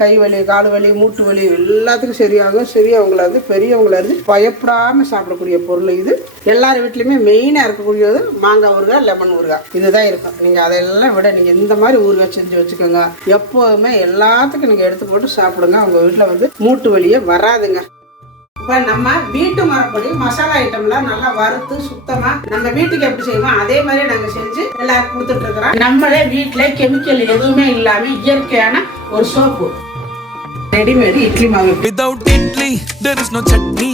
கை வலி கால் வலி மூட்டு வலி எல்லாத்துக்கும் சரியாகும். சரி அவங்கள வந்து பெரியவங்கள இருந்து பயப்படாமல் சாப்பிடக்கூடிய பொருள் இது. எல்லார் வீட்லையுமே மெயினாக இருக்கக்கூடியது மாங்காய் ஊறுகாய் லெமன் ஊறுகாய். இதுதான் இருக்கும். நீங்கள் அதெல்லாம் விட நீங்கள் இந்த மாதிரி ஊறுகாய் செஞ்சு வச்சுக்கோங்க. எப்போதுமே எல்லாத்துக்கும் நீங்கள் எடுத்து போட்டு சாப்பிடுங்க. உங்கள் வீட்டில் வந்து மூட்டு வலியே வராதுங்க. இப்போ நம்ம வீட்டு மரப்படி மசாலா ஐட்டம்லாம் நல்லா வறுத்து சுத்தமாக நம்ம வீட்டுக்கு எப்படி செய்வோம் அதே மாதிரி நாங்கள் செஞ்சு எல்லாருக்கும் கொடுத்துட்டு இருக்கிறோம். நம்மளே வீட்டில் கெமிக்கல் எதுவுமே இல்லாமல் இயற்கையான ஒரு soap ரெடிமேடு இட்லி மாவு Without idli, there is no chutney.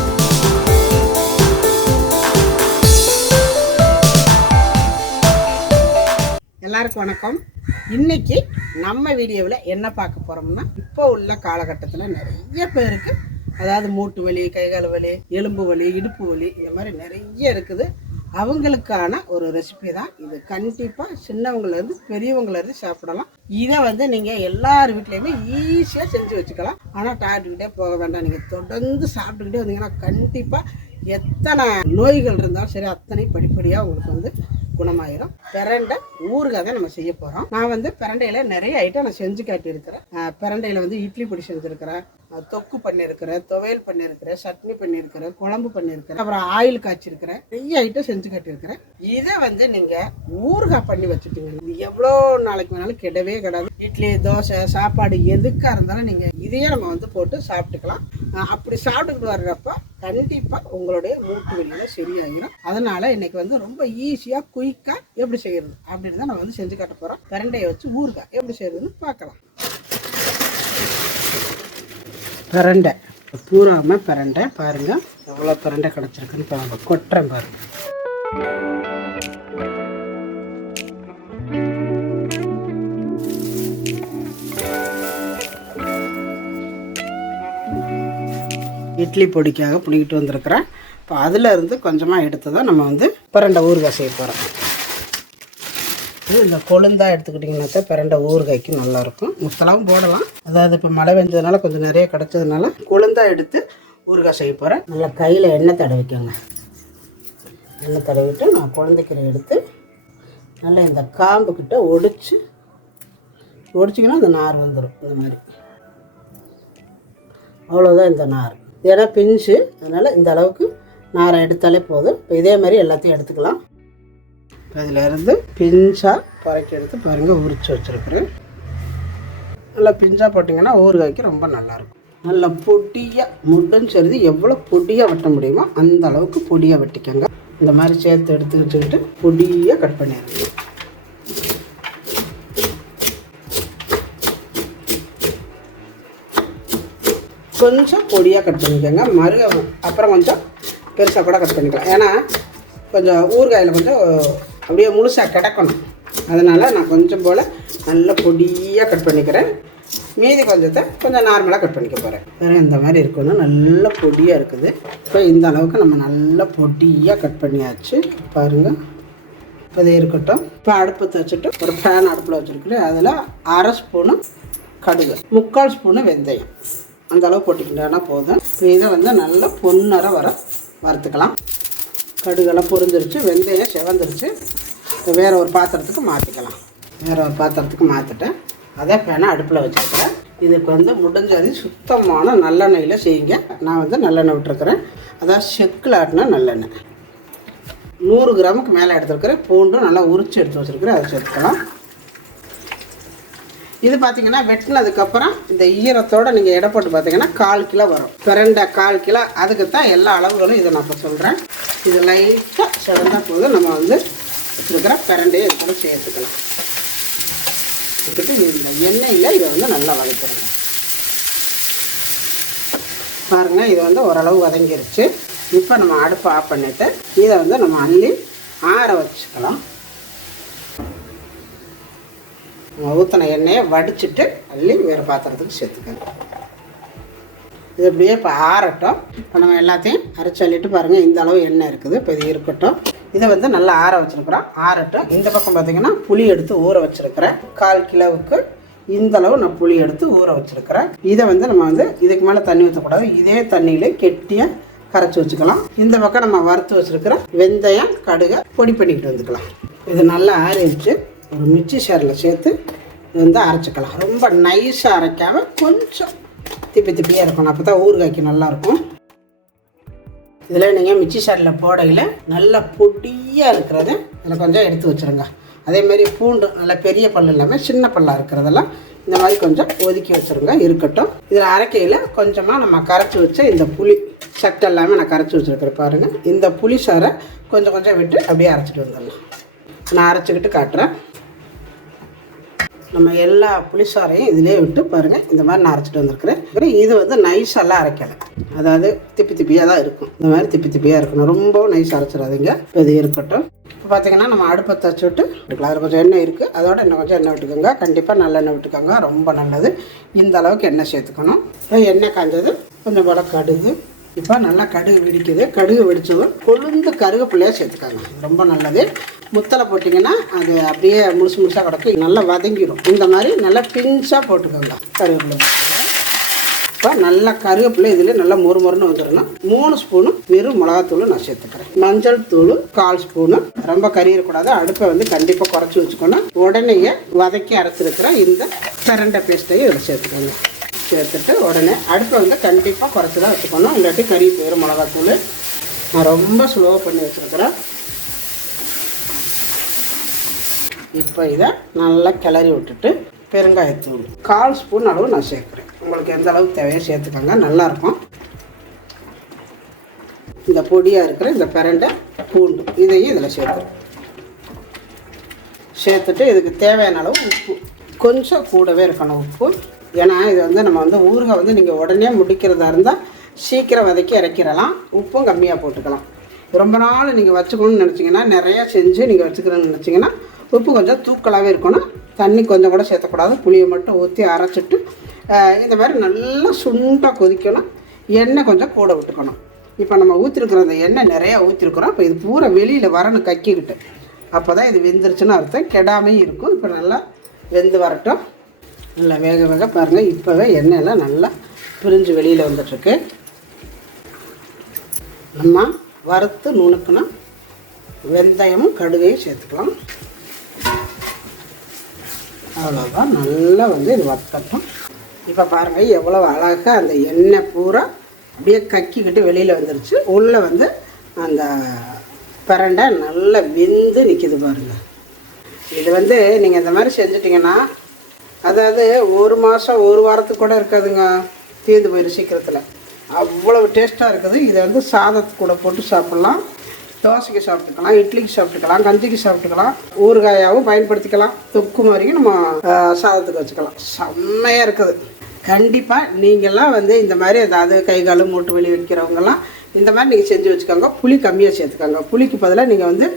எல்லாருக்கும் வணக்கம். இன்னைக்கு நம்ம வீடியோவில் என்ன பார்க்க போறோம்னா இப்போ உள்ள காலகட்டத்தில் நிறைய பேருக்கு அதாவது மூட்டு வலி கைகால் வலி எலும்பு வலி இடுப்பு வலி இந்த மாதிரி நிறைய இருக்குது. அவங்களுக்கான ஒரு ரெசிபி தான் இது. கண்டிப்பாக சின்னவங்கலேருந்து பெரியவங்கலேருந்து சாப்பிடலாம். இதை வந்து நீங்கள் எல்லார் வீட்லேயுமே ஈஸியாக செஞ்சு வச்சுக்கலாம். ஆனால் டாக்டர்கிட்டே போக வேண்டாம். நீங்கள் தொடர்ந்து சாப்பிட்டுக்கிட்டே வந்தீங்கன்னா கண்டிப்பாக எத்தனை நோய்கள் இருந்தாலும் சரி அத்தனை படிப்படியாக உங்களுக்கு வந்து குணமாயிரும். பிரண்டை ஊறுகாய் தான் நம்ம செய்ய போகிறோம் நான் வந்து பிரண்டையில் நிறைய ஐட்டம் நான் செஞ்சு காட்டியிருக்கிறேன். பிரண்டையில் வந்து இட்லி பொடி செஞ்சுருக்கிறேன். தொக்கு பண்ணியிருக்கிறேன் துவையல் பண்ணியிருக்கிறேன் சட்னி பண்ணியிருக்கிறேன் குழம்பு பண்ணியிருக்கிறேன் அப்புறம் ஆயில் காய்ச்சிருக்கிறேன் நிறைய ஐட்டம் செஞ்சு கட்டியிருக்கிறேன். இதை வந்து நீங்கள் ஊறுகாய் பண்ணி வச்சுட்டீங்க. இது எவ்வளோ நாளைக்கு வேணாலும் கிடவே கிடாது. இட்லி தோசை சாப்பாடு எதுக்காக இருந்தாலும் நீங்கள் இதையே நம்ம வந்து போட்டு சாப்பிட்டுக்கலாம். அப்படி சாப்பிட்டுக்கிட்டு வர்றப்ப கண்டிப்பாக உங்களுடைய மூட்டு வெளியில் சரியாகிடும் அதனால் இன்னைக்கு வந்து ரொம்ப ஈஸியாக குயிக்காக எப்படி செய்யறது அப்படின்னு தான் நம்ம வந்து செஞ்சு காட்ட போகிறோம் கரண்டையை வச்சு ஊறுகாய் எப்படி செய்யறதுன்னு பார்க்கலாம். பிரண்டை. பூராம பிரண்டை. பாருங்க எவ்வளோ பிரண்டை கிடச்சிருக்குன்னு பாருங்க. கொட்டுறேன் பாருங்க. இட்லி பொடிக்காக பிடிக்கிட்டு வந்திருக்கிறேன். இப்போ அதில் இருந்து கொஞ்சமாக எடுத்து தான் நம்ம வந்து பிரண்டை ஊறுகாய் செய்ய போகிறோம் இந்த கொழுந்தா எடுத்துக்கிட்டிங்கன்னா தான் பிரண்டை ஊறுகாய்க்கு நல்லாயிருக்கும். முத்தலாவும் போடலாம். அதாவது இப்போ மழை பெஞ்சதுனால கொஞ்சம் நிறைய கிடச்சதுனால கொழுந்தா எடுத்து ஊறுகாய் செய்ய போகிறேன் நல்லா கையில் எண்ணெய் தடவிக்கோங்க. எண்ணெய் தடவிட்டு நான் குழந்தைக்கீரை எடுத்து நல்லா இந்த காம்பு கிட்ட ஒடிச்சு ஒடிச்சிங்கன்னா அந்த நார் வந்துடும் இந்த மாதிரி. அவ்வளோதான் இந்த நார். ஏன்னா பிஞ்சு அதனால் இந்த அளவுக்கு நாரை எடுத்தாலே போதும். இப்போ இதே மாதிரி எல்லாத்தையும் எடுத்துக்கலாம். இப்போ இதில் பிஞ்சாக பறக்கி எடுத்து பாருங்கள் உரிச்சு வச்சுருக்குறேன். நல்லா பிஞ்சாக போட்டிங்கன்னா ஊறுகாய்க்கு ரொம்ப நல்லாயிருக்கும். நல்லா பொடியாக முட்டும் சரி எவ்வளோ பொடியாக வெட்ட முடியுமோ அந்த அளவுக்கு பொடியாக வெட்டிக்கோங்க. இந்த மாதிரி சேர்த்து எடுத்து வச்சுக்கிட்டு பொடியாக கட் பண்ணிடுங்க. கொஞ்சம் பொடியாக கட் பண்ணிக்கோங்க. மறு அப்புறம் கொஞ்சம் பெருசாக கூட கட் பண்ணிக்கலாம். ஏன்னா கொஞ்சம் ஊறுகாயில் கொஞ்சம் அப்படியே முழுசாக கிடக்கணும். அதனால் நான் கொஞ்சம் போல் நல்ல பொடியாக கட் பண்ணிக்கிறேன். மீதி கொஞ்சத்தை கொஞ்சம் நார்மலாக கட் பண்ணிக்க போகிறேன் வேறு இந்த மாதிரி இருக்கணும். நல்ல பொடியாக இருக்குது. இப்போ இந்த அளவுக்கு நம்ம நல்ல பொடியாக கட் பண்ணியாச்சு. பாருங்கள் இப்போ இது இருக்கட்டும். இப்போ அடுப்பு வச்சுட்டு ஒரு ஃபேன் அடுப்பில் வச்சுருக்குறேன். அதில் அரை ஸ்பூனு கடுகு முக்கால் ஸ்பூனு வெந்தயம். அந்த அளவு போட்டுக்கிட்டோன்னா போதும். இதை வந்து நல்லா பொன்னரை வர வறுத்துக்கலாம். கடுகெல்லாம் பொரிஞ்சிருச்சு வெந்தயம் செவந்துருச்சு. இப்போ வேறு ஒரு பாத்திரத்துக்கு மாற்றிக்கலாம் வேறு ஒரு பாத்திரத்துக்கு மாற்றிட்டேன் அதே பேனை அடுப்பில் வச்சுருக்கிறேன். இதுக்கு வந்து முடிஞ்சது சுத்தமான நல்லெண்ணெயில் செய்யுங்க. நான் வந்து நல்லெண்ணெய் விட்டுருக்குறேன். அதாவது செக்கில் ஆட்டினா நல்லெண்ணெய். நூறு கிராமுக்கு மேலே எடுத்துருக்கிறேன். பூண்டும் நல்லா உரிச்சு எடுத்து வச்சுருக்கிறேன். அதை சேர்த்துக்கலாம். இது பார்த்தீங்கன்னா வெட்டினதுக்கப்புறம் இந்த ஈரத்தோடு நீங்கள் எடை போட்டு பார்த்தீங்கன்னா கால் கிலோ வரும். பிரண்டை கால் கிலோ. அதுக்கு தான் எல்லா அளவுகளும் இதை நான் இப்போ சொல்கிறேன் இது லைட்டாக சிறந்தா போதும் நம்ம வந்து இருக்கிற பிரண்டையை இது கூட சேர்த்துக்கலாம். விட்டுட்டு இந்த எண்ணெயில் இதை வந்து நல்லா வதக்கிடுங்க. பாருங்கள் இது வந்து ஓரளவு வதங்கிருச்சு. இப்போ நம்ம அடுப்பை ஆஃப் பண்ணிவிட்டு இதை வந்து நம்ம அள்ளி ஆற வச்சுக்கலாம். ஊற்றின எண்ணெயை வடிச்சிட்டு அள்ளி வேறு பாத்திரத்துக்கு சேர்த்துக்கணும். இது அப்படியே இப்போ ஆறட்டும். இப்போ நம்ம எல்லாத்தையும் அரைச்சி அள்ளிட்டு பாருங்கள் இந்த அளவு எண்ணெய் இருக்குது இப்போ இது இருக்கட்டும். இதை வந்து நல்லா ஆற வச்சுருக்குறோம். ஆறட்டும். இந்த பக்கம் பார்த்தீங்கன்னா புளி எடுத்து ஊற வச்சுருக்கிறேன். கால் கிலோவுக்கு இந்த அளவு நான் புளி எடுத்து ஊற வச்சுருக்கிறேன். இதை வந்து நம்ம வந்து இதுக்கு மேலே தண்ணி ஊற்றக்கூடாது இதே தண்ணியில் கெட்டியாக கரைச்சி வச்சுக்கலாம். இந்த பக்கம் நம்ம வறுத்து வச்சுருக்கிற வெந்தயம் கடுகை பொடி பண்ணிக்கிட்டு வந்துக்கலாம். இது நல்லா ஆறிடுச்சு. ஒரு மிக்சி ஷேரில் சேர்த்து வந்து அரைச்சிக்கலாம். ரொம்ப நைஸாக அரைக்காம கொஞ்சம் திப்பி திப்பியாக இருக்கணும். அப்போ தான் ஊறுகாய்க்கு நல்லாயிருக்கும். இதில் நீங்கள் மிச்சி சேரில் போடையில் நல்லா பொடியாக இருக்கிறத இதில் கொஞ்சம் எடுத்து வச்சுருங்க. அதே மாதிரி பூண்டு நல்லா பெரிய பல்லு இல்லாமல் சின்ன பல்லாக இருக்கிறதெல்லாம் இந்த மாதிரி கொஞ்சம் ஒதுக்கி வச்சுருங்க. இருக்கட்டும். இதில் அரைக்கையில் கொஞ்சமாக நம்ம கரைச்சி வச்ச இந்த புளி சட்டை எல்லாமே நான் கரைச்சி வச்சுருக்கிறேன் பாருங்கள் இந்த புளி சாரை கொஞ்சம் கொஞ்சம் விட்டு அப்படியே அரைச்சிட்டு வந்துடலாம். நான் அரைச்சிக்கிட்டு காட்டுறேன். நம்ம எல்லா புளிசாரையும் இதிலே விட்டு பாருங்கள் இந்த மாதிரி நான் அரைச்சிட்டு வந்திருக்கிறேன். இது வந்து நைஸெல்லாம் அரைக்கலை. அதாவது திப்பி திப்பியாக தான் இருக்கும். இந்த மாதிரி திப்பி திப்பியாக இருக்கணும். ரொம்ப நைஸ் அரைச்சிடாதீங்க. இப்போ இது இருக்கட்டும். இப்போ பார்த்தீங்கன்னா நம்ம அடுப்பை தச்சு விட்டு எடுக்கலாம். அதில் கொஞ்சம் எண்ணெய் இருக்குது அதோட இன்னும் கொஞ்சம் எண்ணெய் விட்டுக்கோங்க. கண்டிப்பாக நல்லெண்ணெய் விட்டுக்கோங்க. ரொம்ப நல்லது. இந்த அளவுக்கு எண்ணெய் சேர்த்துக்கணும். இப்போ எண்ணெய் காய்ஞ்சது கொஞ்சம் போல கடுகு. இப்போ நல்லா கடுகு வெடிக்குது. கடுகு வெடித்ததும் கொழுந்து கருவேப்பிலையாக சேர்த்துக்காங்க. ரொம்ப நல்லது. முத்தலை போட்டிங்கன்னா அது அப்படியே முழுசு முழுசாக கிடக்கும். நல்லா வதங்கிடும் இந்த மாதிரி நல்லா பிஞ்சாக போட்டுக்கோங்க. கருவேப்பிலை இப்போ நல்லா கருவேப்பிலை இதில் நல்லா மொறு மொறுன்னு வந்துடணும். மூணு ஸ்பூனும் வெறும் மிளகாத்தூள் நான் சேர்த்துக்கிறேன். மஞ்சள் தூள் கால் ஸ்பூனு ரொம்ப கறியிடக்கூடாது அடுப்பை வந்து கண்டிப்பாக குறைச்சி வச்சுக்கணும். உடனேயே வதக்கி அரைச்சிருக்கிற இந்த பிரண்டை பேஸ்ட்டையும் இதில் சேர்த்துக்கோங்க. சேர்த்துட்டு உடனே அடுப்பை வந்து கண்டிப்பாக குறைச்சி தான் வச்சுக்கணும். இல்லாட்டி கறி போயிடும் மிளகாத்தூள் நான் ரொம்ப ஸ்லோவாக பண்ணி வச்சுருக்கிறேன். இப்போ இதை நல்லா கிளறி விட்டுட்டு பெருங்காயத்தூள். கால் ஸ்பூன் அளவு நான் சேர்க்குறேன். உங்களுக்கு எந்த அளவுக்கு தேவையோ சேர்த்துக்கோங்க. நல்லாயிருக்கும். இந்த பொடியாக இருக்கிற இந்த பிரண்டை பூண்டு இதையும் இதில் சேர்த்துறேன் சேர்த்துட்டு இதுக்கு தேவையான அளவு உப்பு. கொஞ்சம் கூடவே இருக்கணும் உப்பு. ஏன்னா இது வந்து நம்ம வந்து ஊறுகாய் வந்து நீங்கள் உடனே முடிக்கிறதா இருந்தால் சீக்கிரம் வதக்கி இறக்கிடலாம். உப்பும் கம்மியாக போட்டுக்கலாம். ரொம்ப நாள் நீங்கள் வச்சுக்கணும்னு நினச்சிங்கன்னா நிறையா செஞ்சு நீங்கள் வச்சுக்கணும்னு நினச்சிங்கன்னா உப்பு கொஞ்சம் தூக்கலாகவே இருக்கணும். தண்ணி கொஞ்சம் கூட சேர்த்தக்கூடாது. புளியை மட்டும் ஊற்றி அரைச்சிட்டு இந்த மாதிரி நல்லா சுண்டாக கொதிக்கணும். எண்ணெய் கொஞ்சம் கூட விட்டுக்கணும். இப்போ நம்ம ஊற்றிருக்கிற அந்த எண்ணெய் நிறையா ஊற்றிருக்கிறோம் இப்போ இது பூரா வெளியில் வரணும் கக்கிக்கிட்டு. அப்போ தான் இது வெந்துருச்சுன்னு அர்த்தம். கெடாமையும் இருக்கும். இப்போ நல்லா வெந்து வரட்டும். நல்லா வேக வேக பாருங்கள் இப்போவே எண்ணெயெல்லாம் நல்லா பிரிஞ்சு வெளியில் வந்துட்டுருக்கு. நம்ம வறுத்து நுணுக்குனா வெந்தயமும் கடுகையும் சேர்த்துக்கலாம். அவ்வளோதான் நல்லா வந்து இது வத்தட்டும் இப்போ பாருங்கள் எவ்வளோ அழகாக அந்த எண்ணெய் பூரா அப்படியே கக்கிக்கிட்டு வெளியில் வந்துருச்சு. உள்ளே வந்து அந்த பிரண்டை நல்லா வெந்து நிற்கிது பாருங்கள் இது வந்து நீங்கள் இந்த மாதிரி செஞ்சிட்டிங்கன்னா அதாவது ஒரு மாதம் ஒரு வாரத்துக்கு கூட இருக்காதுங்க தீர்ந்து போயிடும் சீக்கிரத்தில். அவ்வளவு டேஸ்ட்டாக இருக்குது. இதை வந்து சாதத்து கூட போட்டு சாப்பிட்லாம். தோசைக்கு சாப்பிட்டுக்கலாம் இட்லிக்கு சாப்பிட்டுக்கலாம் கஞ்சிக்கு சாப்பிட்டுக்கலாம் ஊறுகாயாகவும் பயன்படுத்திக்கலாம். தொக்கு மாதிரியும் நம்ம சாதத்துக்கு வச்சுக்கலாம். செம்மையாக இருக்குது. கண்டிப்பாக நீங்கள்லாம் வந்து இந்த மாதிரி ஏதாவது கை கால் மூட்டு வலி வைக்கிறவங்கலாம் இந்த மாதிரி நீங்கள் செஞ்சு வச்சுக்கோங்க. புளி கம்மியாக சேர்த்துக்கோங்க. புளிக்கு பதிலாக நீங்கள் வந்து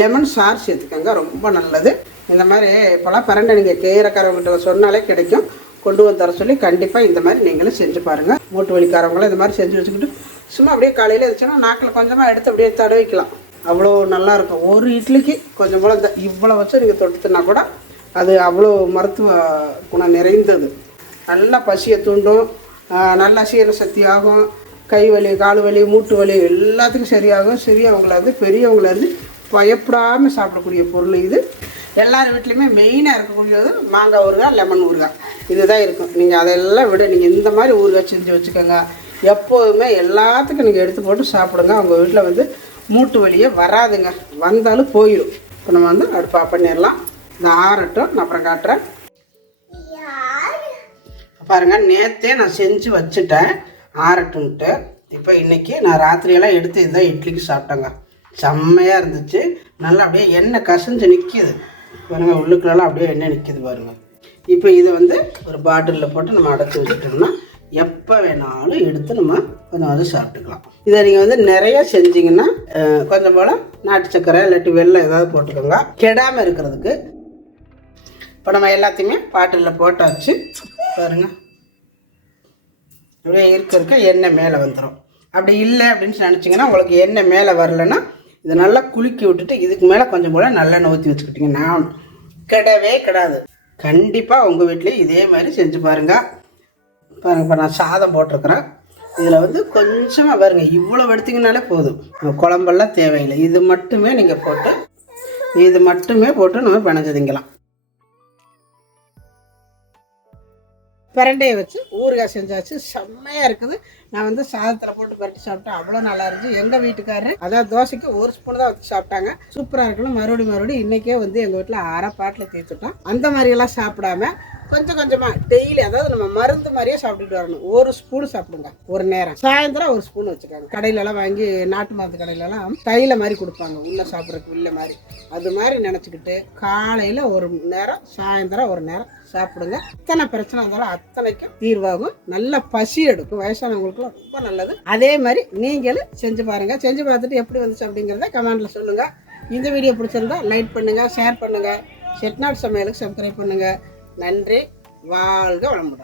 லெமன் சார் சேர்த்துக்கோங்க. ரொம்ப நல்லது. இந்த மாதிரி இப்போலாம் பரண்டை நீங்கள் கீரைக்காரவங்கிட்ட சொன்னாலே கிடைக்கும். கொண்டு வந்து தர சொல்லி கண்டிப்பாக இந்த மாதிரி நீங்களும் செஞ்சு பாருங்கள் மூட்டு வலிக்காரவங்களும் இந்த மாதிரி செஞ்சு வச்சுக்கிட்டு சும்மா அப்படியே காலையில் இருந்துச்சுன்னா நாக்கில் கொஞ்சமாக எடுத்து அப்படியே தடவிக்கலாம் அவ்வளோ நல்லா இருக்கும். ஒரு இட்லிக்கு கொஞ்சம் போல் இந்த இவ்வளோ வச்சு நீங்கள் தொட்டுனா கூட அது அவ்வளோ மருத்துவ குணம் நிறைந்தது. நல்லா பசியை தூண்டும். நல்லா சீர சக்தி ஆகும். கை வலி கால் வலி மூட்டு வலி எல்லாத்துக்கும் சரியாகும். சிறியவங்கள இருந்து பெரியவங்கள பயப்படாமல் சாப்பிடக்கூடிய பொருள் இது. எல்லார் வீட்லேயுமே மெயினாக இருக்கக்கூடியது மாங்காய் ஊறுகாய் லெமன் ஊறுகாய். இதுதான் இருக்கும். நீங்கள் அதெல்லாம் விட நீங்கள் இந்த மாதிரி ஊறுகாய் செஞ்சு வச்சுக்கோங்க. எப்போதுமே எல்லாத்துக்கும் நீங்கள் எடுத்து போட்டு சாப்பிடுங்க. அவங்க வீட்டில் வந்து மூட்டு வலியே வராதுங்க. வந்தாலும் போயிடும் இப்போ நம்ம வந்து அடுப்பு ஆஃப் பண்ணிடலாம். இந்த ஆறட்டும். நான் அப்புறம் காட்டுறேன். பாருங்க நேற்றே நான் செஞ்சு வச்சுட்டேன். ஆறட்டுன்ட்டு இப்போ இன்னைக்கு நான் ராத்திரியெல்லாம் எடுத்து இதுதான் இட்லிக்கு சாப்பிட்டேங்க. செம்மையாக இருந்துச்சு. நல்லா அப்படியே எண்ணெய் கசிஞ்சு நிற்கிது பாருங்க உள்ளுக்குள்ளலாம் அப்படியே எண்ணெய் நிற்கிது பாருங்க. இப்போ இது வந்து ஒரு பாட்டிலில் போட்டு நம்ம அடைச்சி வச்சுட்டோம்னா எப்போ வேணாலும் எடுத்து நம்ம கொஞ்சம் வந்து சாப்பிட்டுக்கலாம். இதை நீங்கள் வந்து நிறைய செஞ்சீங்கன்னா கொஞ்சம் போல் நாட்டு சக்கரை இல்லாட்டி வெள்ளம் ஏதாவது போட்டுக்கோங்க. கெடாமல் இருக்கிறதுக்கு இப்போ நம்ம எல்லாத்தையுமே பாட்டிலில் போட்டாச்சு. பாருங்க. அப்படியே இருக்க இருக்க எண்ணெய் மேலே வந்துடும் அப்படி இல்லை அப்படின்னு நினச்சிங்கன்னா உங்களுக்கு எண்ணெய் மேலே வரலன்னா இதை நல்லா குலுக்கி விட்டுட்டு இதுக்கு மேலே கொஞ்சம் போல் நல்லெண்ணெய் ஊற்றி வச்சுக்கிட்டிங்கன்னா கிடவே கிடாது. கண்டிப்பாக உங்கள் வீட்லேயும் இதே மாதிரி செஞ்சு பாருங்கள் பாருங்கள் இப்போ நான் சாதம் போட்டிருக்கிறேன். இதில் வந்து கொஞ்சமாக பாருங்கள் இவ்வளோ எடுத்திங்கனாலே போதும். குழம்பெல்லாம் தேவையில்லை. இது மட்டுமே நீங்கள் போட்டு இது மட்டுமே போட்டு நம்ம பிணைஞ்சதுங்கலாம். பிரண்டையை வச்சு ஊறுகாய் செஞ்சாச்சு. செம்மையாக இருக்குது. நான் வந்து சாதத்தில் போட்டு பரட்டி சாப்பிட்டேன். அவ்வளோ நல்லா இருந்துச்சு. எங்கள் வீட்டுக்காரரு அதாவது தோசைக்கு ஒரு ஸ்பூன் தான் வச்சு சாப்பிட்டாங்க. சூப்பராக இருக்கணும் மறுபடியும் மறுபடியும் இன்றைக்கே வந்து எங்கள் வீட்டில் அரை பாட்டில் தீர்த்துட்டோம் அந்த மாதிரியெல்லாம் சாப்பிடாம கொஞ்சம் கொஞ்சமாக டெய்லி அதாவது நம்ம மருந்து மாதிரியே சாப்பிட்டுட்டு வரணும். ஒரு ஸ்பூன் சாப்பிடுங்க. ஒரு நேரம். சாயந்தரம் ஒரு ஸ்பூன் வச்சுக்கோங்க. கடையிலலாம் வாங்கி நாட்டு மருந்து கடையிலலாம் தைல மாதிரி கொடுப்பாங்க. உள்ளே சாப்பிட்றதுக்கு உள்ள மாதிரி. அது மாதிரி நினச்சிக்கிட்டு காலையில் ஒரு நேரம் சாயந்தரம் ஒரு நேரம் சாப்பிடுங்க. எத்தனை பிரச்சனை இருந்தாலும் அத்தனைக்கும் தீர்வாகும். நல்ல பசி எடுக்கும். வயசானவங்களுக்குலாம் ரொம்ப நல்லது. அதே மாதிரி நீங்களும் செஞ்சு பாருங்க. செஞ்சு பார்த்துட்டு எப்படி வந்துச்சு அப்படிங்கிறத கமெண்ட்ல சொல்லுங்க. இந்த வீடியோ பிடிச்சிருந்தா லைக் பண்ணுங்க ஷேர் பண்ணுங்க. செட்நாட் சமையலுக்கு சப்ஸ்கிரைப் பண்ணுங்க. நன்றி. வாழ்க வளமுடன்.